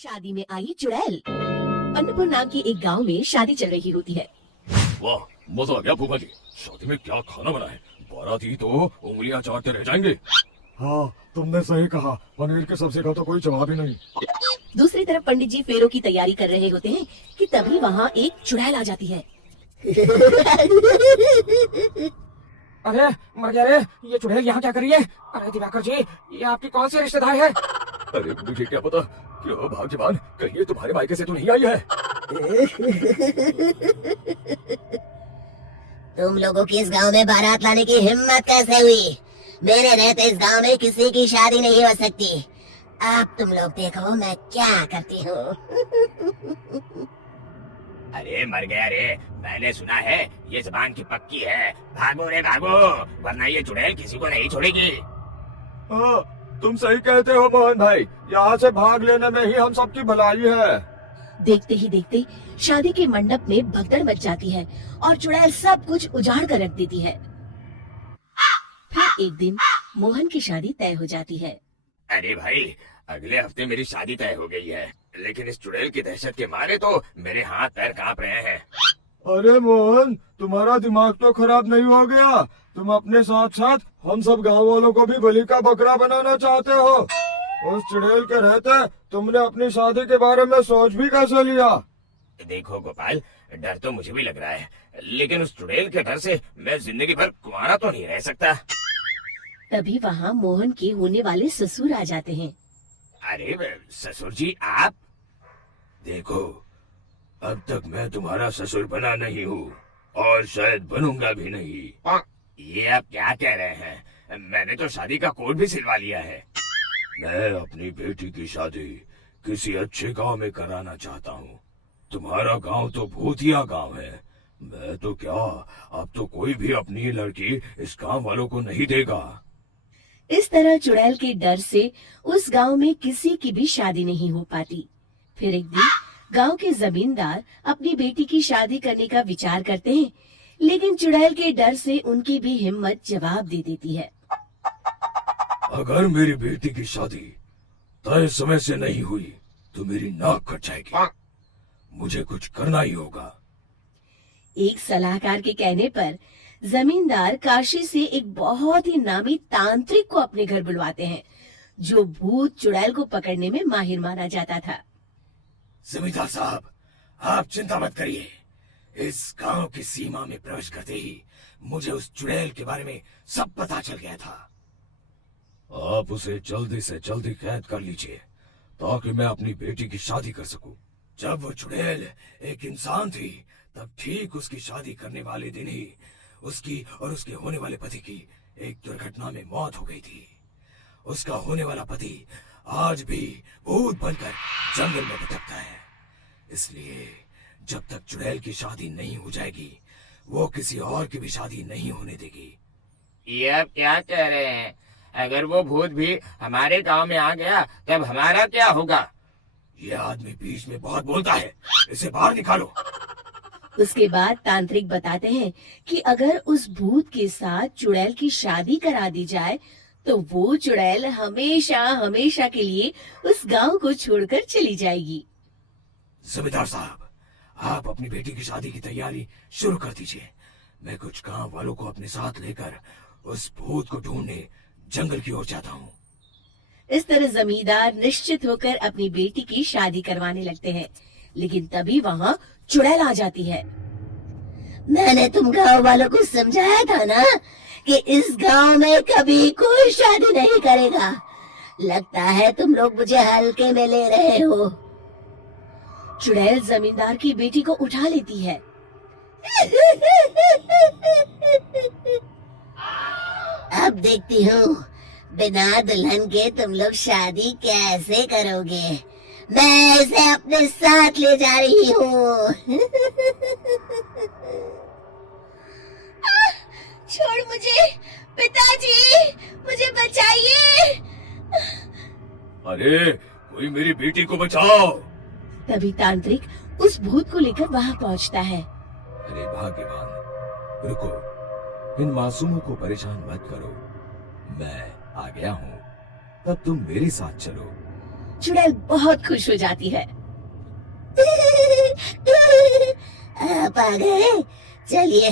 शादी में आई चुड़ैल। अन्नपूर नाम की एक गांव में शादी चल रही होती है। वाह, मजा आ गया फूफा जी। शादी में क्या खाना बना है? बाराती तो उंगलियां चाटते रह जाएंगे। हाँ, तुमने सही कहा। पनीर की सब्जी का तो कोई जवाब ही नहीं। दूसरी तरफ पंडित जी फेरों की तैयारी कर रहे होते हैं कि तभी वहाँ एक चुड़ैल आ जाती है। अरे मर गया रे, ये चुड़ैल यहाँ क्या कर रही है? अरे दिवाकर जी, ये आपकी कौन सी रिश्तेदार है? अरे मुझे क्या पता, क्यों भाग्यवान, कहीं ये तुम्हारे मायके से तो नहीं आई है। तुम लोगों की इस गांव में बारात लाने की हिम्मत कैसे हुई? मेरे रहते इस गांव में किसी की शादी नहीं हो सकती। अब तुम लोग देखो मैं क्या करती हूँ। अरे मर गया रे, मैंने सुना है ये जबान की पक्की है। भागो रे भागो, वरना ये चुड़ैल किसी को नहीं छोड़ेगी। हाँ, तुम सही कहते हो मोहन भाई। यहाँ से भाग लेने में ही हम सबकी भलाई है। देखते ही देखते शादी के मंडप में भगदड़ मच जाती है और चुड़ैल सब कुछ उजाड़ कर रख देती है। फिर एक दिन मोहन की शादी तय हो जाती है। अरे भाई, अगले हफ्ते मेरी शादी तय हो गई है, लेकिन इस चुड़ैल की दहशत के मारे तो मेरे हाथ पैर कांप रहे हैं। अरे मोहन, तुम्हारा दिमाग तो खराब नहीं हो गया? तुम अपने साथ साथ हम सब गांव वालों को भी बलि का बकरा बनाना चाहते हो? उस चुड़ैल के रहते तुमने अपनी शादी के बारे में सोच भी कैसे लिया? देखो गोपाल, डर तो मुझे भी लग रहा है, लेकिन उस चुड़ैल के डर से मैं जिंदगी भर कुंवारा तो नहीं रह सकता। तभी वहाँ मोहन के होने वाले ससुर आ जाते हैं। अरे ससुर जी आप? देखो, अब तक मैं तुम्हारा ससुर बना नहीं हूँ और शायद बनूंगा भी नहीं। ये आप क्या कह रहे हैं? मैंने तो शादी का कोड भी सिलवा लिया है। मैं अपनी बेटी की शादी किसी अच्छे गांव में कराना चाहता हूँ। तुम्हारा गांव तो भूतिया गांव है। मैं तो क्या, अब तो कोई भी अपनी लड़की इस गांव वालों को नहीं देगा। इस तरह चुड़ैल के डर से उस गांव में किसी की भी शादी नहीं हो पाती। फिर एक दिन गांव के जमींदार अपनी बेटी की शादी करने का विचार करते हैं, लेकिन चुड़ैल के डर से उनकी भी हिम्मत जवाब दे देती है। अगर मेरी बेटी की शादी तय समय से नहीं हुई तो मेरी नाक कट जाएगी। मुझे कुछ करना ही होगा। एक सलाहकार के कहने पर जमींदार काशी से एक बहुत ही नामी तांत्रिक को अपने घर बुलवाते हैं, जो भूत चुड़ैल को पकड़ने में माहिर माना जाता था। जमींदार साहब, आप चिंता मत करिए। इस गांव की सीमा में प्रवेश करते ही मुझे उस चुड़ैल के बारे में सब पता चल गया था। आप उसे जल्दी से जल्दी कैद कर लीजिए ताकि मैं अपनी बेटी की शादी कर सकूं। जब वो चुड़ैल एक इंसान थी, तब ठीक उसकी शादी करने वाले दिन ही उसकी और उसके होने वाले पति की एक दुर्घटना में मौत हो गई थी। उसका होने वाला पति आज भी भूत बनकर जंगल में भटकता है। इसलिए जब तक चुड़ैल की शादी नहीं हो जाएगी, वो किसी और की भी शादी नहीं होने देगी। ये आप क्या कह रहे हैं? अगर वो भूत भी हमारे गांव में आ गया तब हमारा क्या होगा? ये आदमी बीच में बहुत बोलता है, इसे बाहर निकालो। उसके बाद तांत्रिक बताते हैं कि अगर उस भूत के साथ चुड़ैल की शादी करा दी जाए तो वो चुड़ैल हमेशा हमेशा के लिए उस गांव को छोड़कर चली जाएगी। जमींदार साहब, आप अपनी बेटी की शादी की तैयारी शुरू कर दीजिए। मैं कुछ गांव वालों को अपने साथ लेकर उस भूत को ढूंढने जंगल की ओर जाता हूँ। इस तरह जमींदार निश्चित होकर अपनी बेटी की शादी करवाने लगते हैं, लेकिन तभी वहाँ चुड़ैल आ जाती है। मैंने तुम गांव वालों को समझाया था ना कि इस गांव में कभी कोई शादी नहीं करेगा। लगता है तुम लोग मुझे हल्के में ले रहे हो। चुड़ैल जमींदार की बेटी को उठा लेती है। अब देखती हूँ बिना दुल्हन के तुम लोग शादी कैसे करोगे। मैं इसे अपने साथ ले जा रही हूँ। छोड़ मुझे, पिताजी, मुझे बचाइए। अरे कोई मेरी बेटी को बचाओ। तभी तांत्रिक उस भूत को लेकर वहाँ पहुँचता है। अरे भाग्यवान, रुको, इन मासूमों को परेशान मत करो। मैं आ गया हूँ, अब तुम मेरे साथ चलो। चुड़ैल बहुत खुश हो जाती है। आप आ गए, चलिए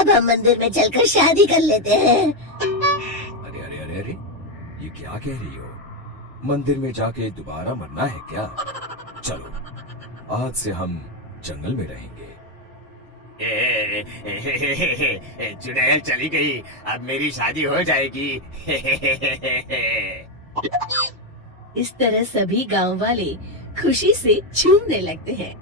अब हम मंदिर में चलकर शादी कर लेते हैं। अरे अरे अरे अरे, ये क्या कह रही हो? मंदिर में जाके दोबारा मरना है क्या? चलो, आज से हम जंगल में रहेंगे। चुड़ैल चली गई, अब मेरी शादी हो जाएगी। इस तरह सभी गांव वाले खुशी से झूमने लगते हैं।